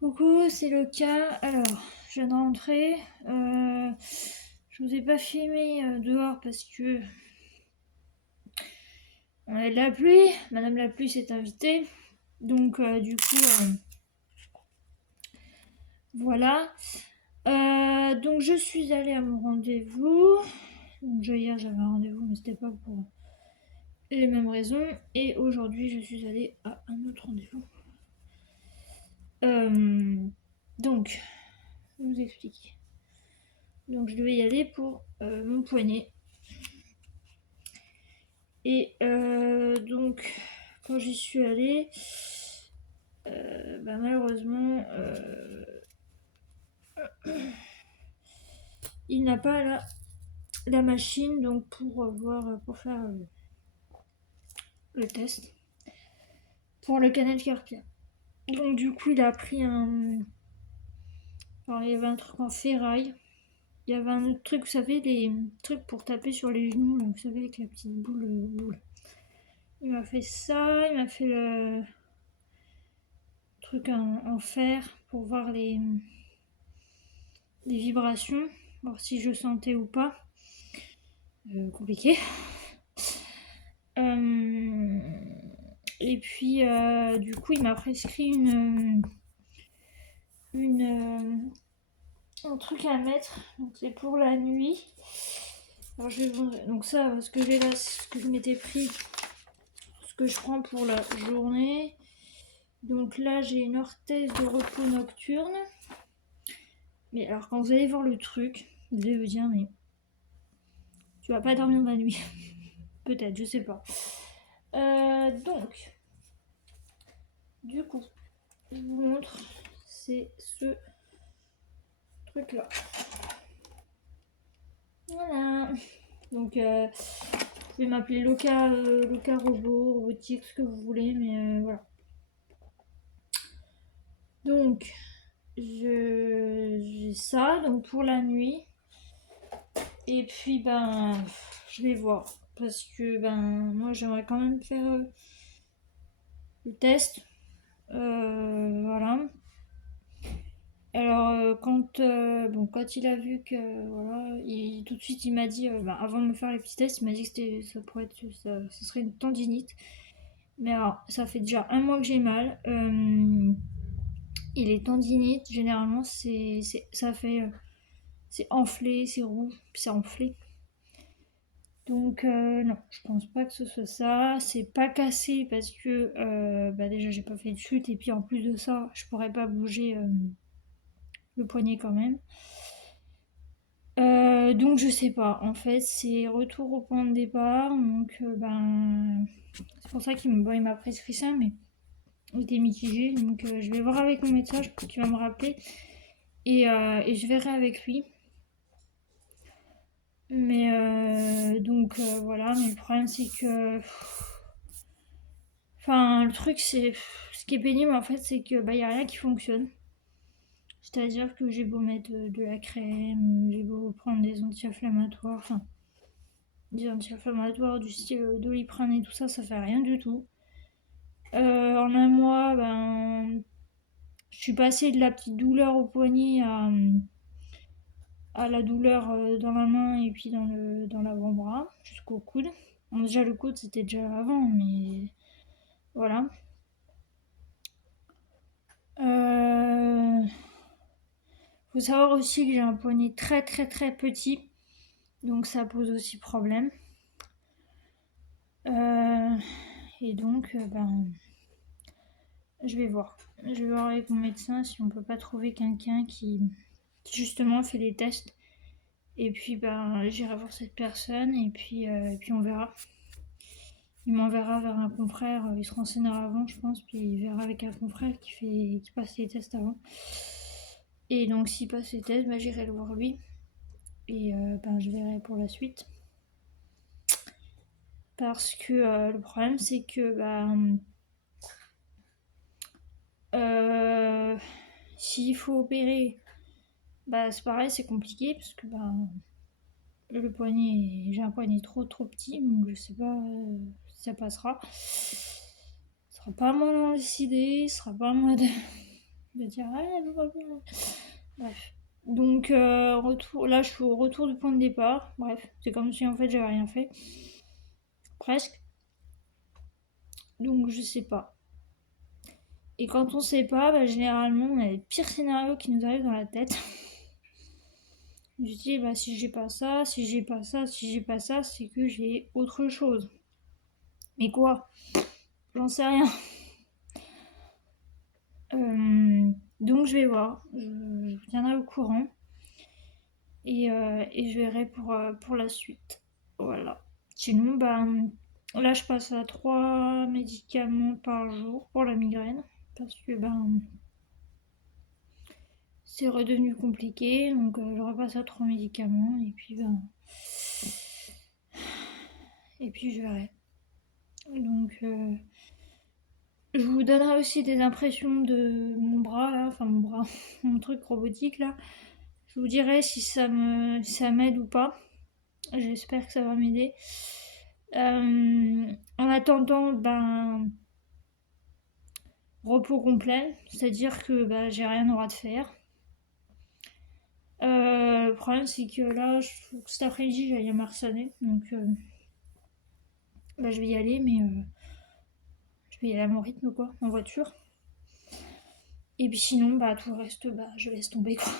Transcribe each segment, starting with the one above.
Coucou, c'est Loka. Alors, je viens de rentrer. Je vous ai pas filmé dehors parce que on a de la pluie. Madame la pluie s'est invitée. Donc, du coup, voilà. Donc, je suis allée à mon rendez-vous. Donc, hier, j'avais un rendez-vous, mais c'était pas pour les mêmes raisons. Et aujourd'hui, je suis allée à un autre rendez-vous. Donc, je vous explique. Donc, je devais y aller pour mon poignet. Et donc, quand j'y suis allée, malheureusement, il n'a pas la machine donc pour faire le test pour le canal carpien. Donc du coup, il a pris un. Alors, il y avait un truc en ferraille. Il y avait un autre truc, vous savez, les trucs pour taper sur les genoux, là, vous savez, avec la petite boule. Il m'a fait ça, il m'a fait le truc en fer pour voir les vibrations, voir si je sentais ou pas. Compliqué. Et puis, du coup, il m'a prescrit un truc à mettre. Donc, c'est pour la nuit. Alors, je vais vous... Donc, ça, ce que j'ai là, c'est ce que je m'étais pris, ce que je prends pour la journée. Donc, là, j'ai une orthèse de repos nocturne. Mais alors, quand vous allez voir le truc, vous allez vous dire, mais tu vas pas dormir la nuit. Peut-être, je sais pas. Donc, du coup, je vous montre, c'est ce truc là. Voilà. Donc, vous pouvez m'appeler Loka, Loka Robot, Robotique, ce que vous voulez, mais voilà. Donc, j'ai ça donc pour la nuit. Et puis, je vais voir. Parce que, moi, j'aimerais quand même faire le test. Voilà. Alors, quand il a vu que, voilà, tout de suite, il m'a dit, avant de me faire les petits tests, il m'a dit que ça serait une tendinite. Mais alors, ça fait déjà un mois que j'ai mal. Et les tendinites, généralement, c'est enflé, c'est roux, puis c'est enflé. Donc, non, je pense pas que ce soit ça. C'est pas cassé parce que, déjà, j'ai pas fait de chute. Et puis, en plus de ça, je pourrais pas bouger le poignet quand même. Donc je sais pas, en fait c'est retour au point de départ, donc c'est pour ça qu'il m'a prescrit ça, mais il était mitigé, donc je vais voir avec mon médecin, je pense qu'il va me rappeler, et je verrai avec lui. Mais voilà, mais le problème c'est que... Enfin, le truc c'est... Ce qui est pénible en fait, c'est que y a rien qui fonctionne. C'est-à-dire que j'ai beau mettre de la crème, j'ai beau prendre des anti-inflammatoires, enfin des anti-inflammatoires du style Doliprane et tout ça, ça fait rien du tout. En un mois, je suis passée de la petite douleur au poignet à la douleur dans la main et puis dans l'avant-bras, jusqu'au coude. Bon, déjà, le coude, c'était déjà avant, mais voilà. Faut savoir aussi que j'ai un poignet très très très petit, donc ça pose aussi problème. Et donc, je vais voir. Je vais voir avec mon médecin si on peut pas trouver quelqu'un qui justement fait les tests. Et puis j'irai voir cette personne et puis on verra. Il m'enverra vers un confrère, il se renseignera avant je pense, puis il verra avec un confrère qui passe les tests avant. Et donc s'il passe les tests, j'irai le voir lui. Et je verrai pour la suite. Parce que le problème c'est que s'il faut opérer, c'est pareil, c'est compliqué parce que le poignet, j'ai un poignet trop petit, donc je sais pas si ça passera. Ce sera pas à moi d'en décider, ce sera pas à moi de dire ah, elle va bien. Bref. Donc là je suis au retour du point de départ. Bref, c'est comme si en fait j'avais rien fait. Presque. Donc je sais pas. Et quand on sait pas, bah, généralement on a les pires scénarios qui nous arrivent dans la tête. Je dis bah si j'ai pas ça, si j'ai pas ça, si j'ai pas ça, c'est que j'ai autre chose. Mais quoi? J'en sais rien. Donc je vais voir. Je vous tiendrai au courant. Et je verrai pour la suite. Voilà. Sinon, bah, là, je passe à 3 médicaments par jour pour la migraine. Parce que ben, c'est redevenu compliqué. Donc, je repasse à 3 médicaments. Et puis je verrai. Donc, je vous donnerai aussi des impressions de mon bras, là. Enfin, mon bras, mon truc robotique, là. Je vous dirai si ça m'aide ou pas. J'espère que ça va m'aider. En attendant, ben, repos complet, c'est-à-dire que bah, j'ai rien droit de faire. Le problème, c'est que là, cet après-midi, j'allais à Marsanais, donc bah, je vais y aller, mais je vais y aller à mon rythme, quoi, en voiture. Et puis sinon, bah, tout le reste, bah, je laisse tomber, quoi.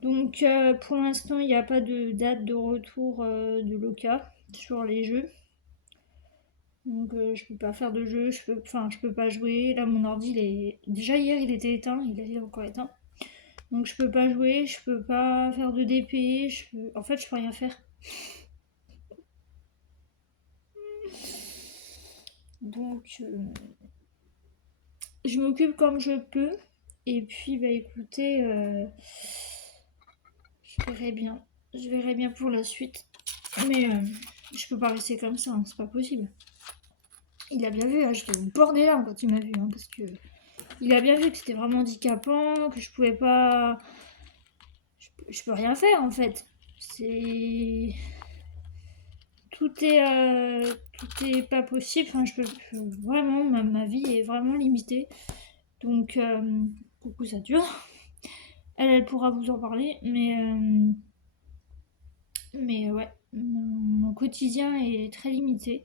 Donc, pour l'instant, il n'y a pas de date de retour de Loca sur les jeux. Donc je peux pas faire de jeu, je peux pas jouer. Là mon ordi déjà hier il était éteint, il est encore éteint. Donc je peux pas jouer, je peux pas faire de DP, en fait je peux rien faire. Donc je m'occupe comme je peux. Et puis bah écoutez, je verrai bien. Je verrai bien pour la suite. Mais je peux pas rester comme ça, hein, c'est pas possible. Il a bien vu, hein, j'étais au bord des larmes quand il m'a vu, hein, parce que il a bien vu que c'était vraiment handicapant, que je pouvais pas. Je peux rien faire en fait. C'est. Tout est pas possible. Enfin, vraiment, ma vie est vraiment limitée. Donc, coucou Saturne. Elle pourra vous en parler, mais ouais, mon quotidien est très limité.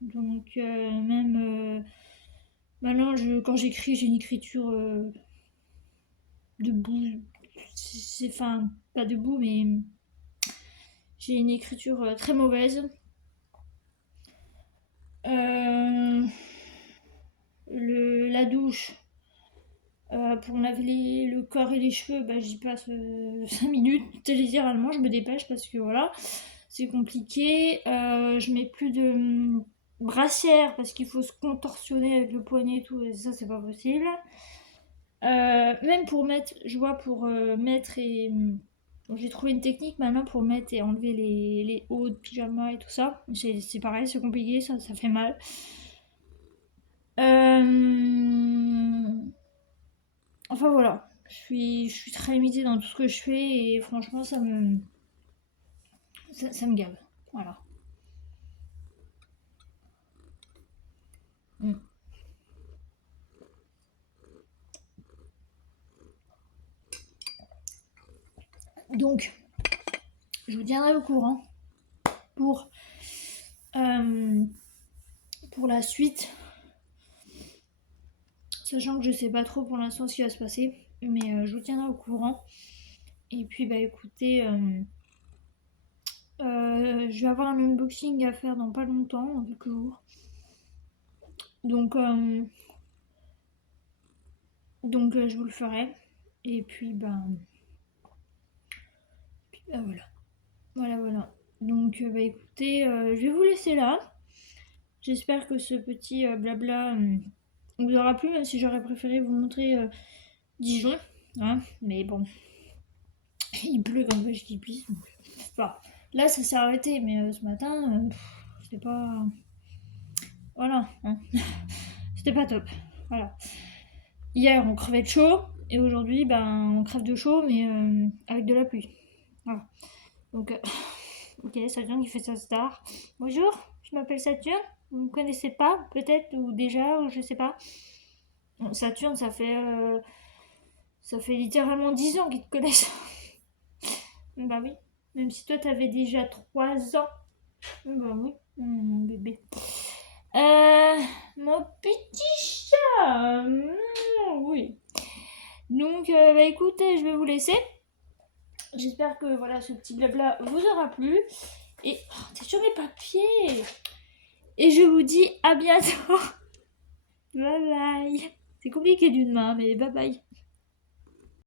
Donc, même maintenant, quand j'écris, j'ai une écriture debout. Enfin, pas debout, mais j'ai une écriture très mauvaise. La douche, pour laver le corps et les cheveux, bah, j'y passe 5 minutes. Littéralement, je me dépêche parce que voilà, c'est compliqué. Je mets plus de brassière parce qu'il faut se contorsionner avec le poignet et tout, et ça, c'est pas possible. Même pour mettre, je vois, pour mettre et. Bon, j'ai trouvé une technique maintenant pour mettre et enlever les hauts de pyjama et tout ça. C'est pareil, c'est compliqué, ça fait mal. Enfin voilà, je suis très limitée dans tout ce que je fais et franchement ça me gave. Voilà. Mm. Donc, je vous tiendrai au courant pour, euh, pour la suite. Sachant que je sais pas trop pour l'instant ce qui va se passer. Mais je vous tiendrai au courant. Et puis bah écoutez, je vais avoir un unboxing à faire dans pas longtemps, dans quelques jours. Donc je vous le ferai. Et puis voilà. Voilà. Donc bah écoutez, je vais vous laisser là. J'espère que ce petit blabla vous aura plu, même si j'aurais préféré vous montrer Dijon. Hein, mais bon, il pleut comme vache qui pisse. Enfin, là ça s'est arrêté, mais ce matin, c'était pas. Voilà, hein. C'était pas top. Voilà. Hier on crevait de chaud, et aujourd'hui ben on crève de chaud, mais avec de la pluie. Voilà. Donc, ok, Saturne qui fait sa star. Bonjour, je m'appelle Saturne. Vous me connaissez pas, peut-être, ou déjà, ou je sais pas. Saturne, ça fait littéralement 10 ans qu'ils te connaissent. Bah oui. Même si toi, t'avais déjà 3 ans. Bah oui, mon bébé. Mon petit chat. Oui. Donc, bah écoutez, je vais vous laisser. J'espère que voilà, ce petit blabla vous aura plu. Et t'es sur mes papiers. Et je vous dis à bientôt. Bye bye. C'est compliqué d'une main, mais bye bye.